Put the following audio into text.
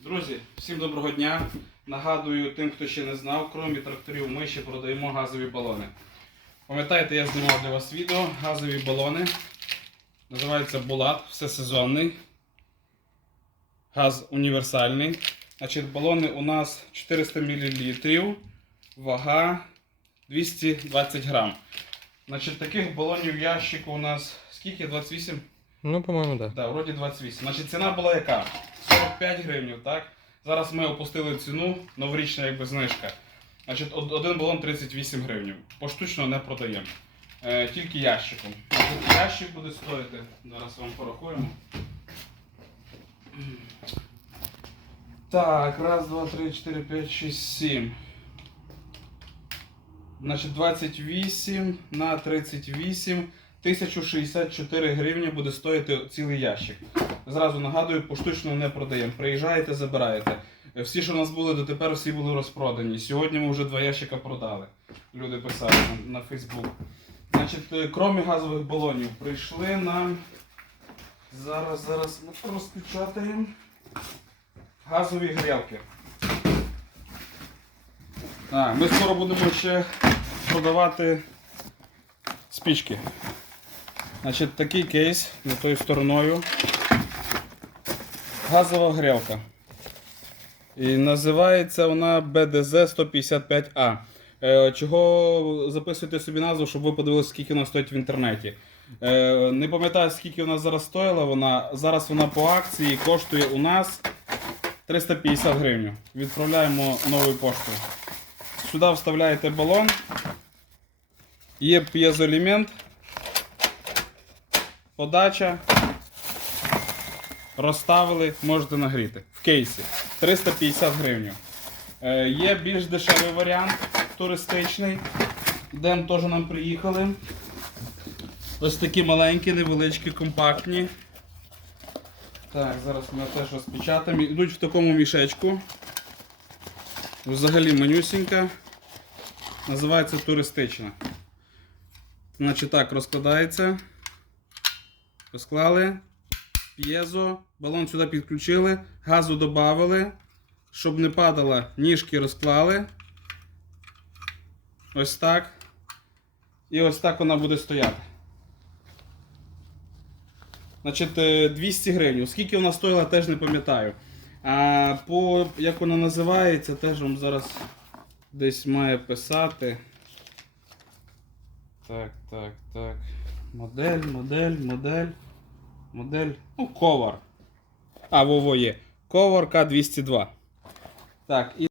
Друзі, всім доброго дня. Нагадую тим, хто ще не знав, крім тракторів, ми ще продаємо газові балони. Пам'ятаєте, я знімав для вас відео газові балони. Називається Булат, всесезонний. Газ універсальний. Значить, балони у нас 400 мл, вага 220 грам. Значить, таких балонів ящику у нас скільки? 28? Ну, по-моєму, так. Да. Так, вроді 28. Значить, ціна була яка? 45 гривень, так? Зараз ми опустили ціну, новорічна якби знижка. Значить, один балон 38 гривень. Поштучно не продаємо. Е, тільки ящиком. Значить, ящик буде стоїти. Зараз вам порахуємо. Так, раз, два, три, чотири, п'ять, шість, сім. Значить, 28 на 38. 1064 гривні буде стоїти цілий ящик. Зразу нагадую, поштучно не продаємо. Приїжджаєте, забираєте. Всі, що у нас були дотепер, всі були розпродані. Сьогодні ми вже два ящика продали. Люди писали на, Фейсбук. Значить, е, крім газових балонів, прийшли нам. Зараз, зараз ми розпечатаємо. Газові грілки. А, ми скоро будемо ще продавати спічки. Значить, такий кейс за тою стороною. Газова грілка. І називається вона BDZ 155A. Е, Чого записуйте собі назву, щоб ви подивилися, скільки вона стоїть в інтернеті. Е, Не пам'ятаю, скільки вона зараз стоїла. Вона. Зараз вона по акції коштує у нас 350 гривень. Відправляємо новою поштою. Сюди вставляєте балон. Є п'єзоелемент. Подача. Розставили, можете нагріти. В кейсі. 350 гривень. Е, є більш дешевий варіант, туристичний. Дем теж нам приїхали. Ось такі маленькі, невеличкі, компактні. Так, зараз ми теж розпечатаємо. Йдуть в такому мішечку. Взагалі манюсінька. Називається туристична. Значить так, розкладається. Розклали. П'єзо. Балон сюди підключили. Газу додали. Щоб не падало, ніжки розклали. Ось так. І ось так вона буде стояти. Значить, е, 200 гривень. Скільки вона стоїла, теж не пам'ятаю. А по як вона називається, теж вам зараз десь має писати. Так, так, так. Модель, модель, модель. Модель. Ну, ковар. А, Вово є. Ковар К202. Так, і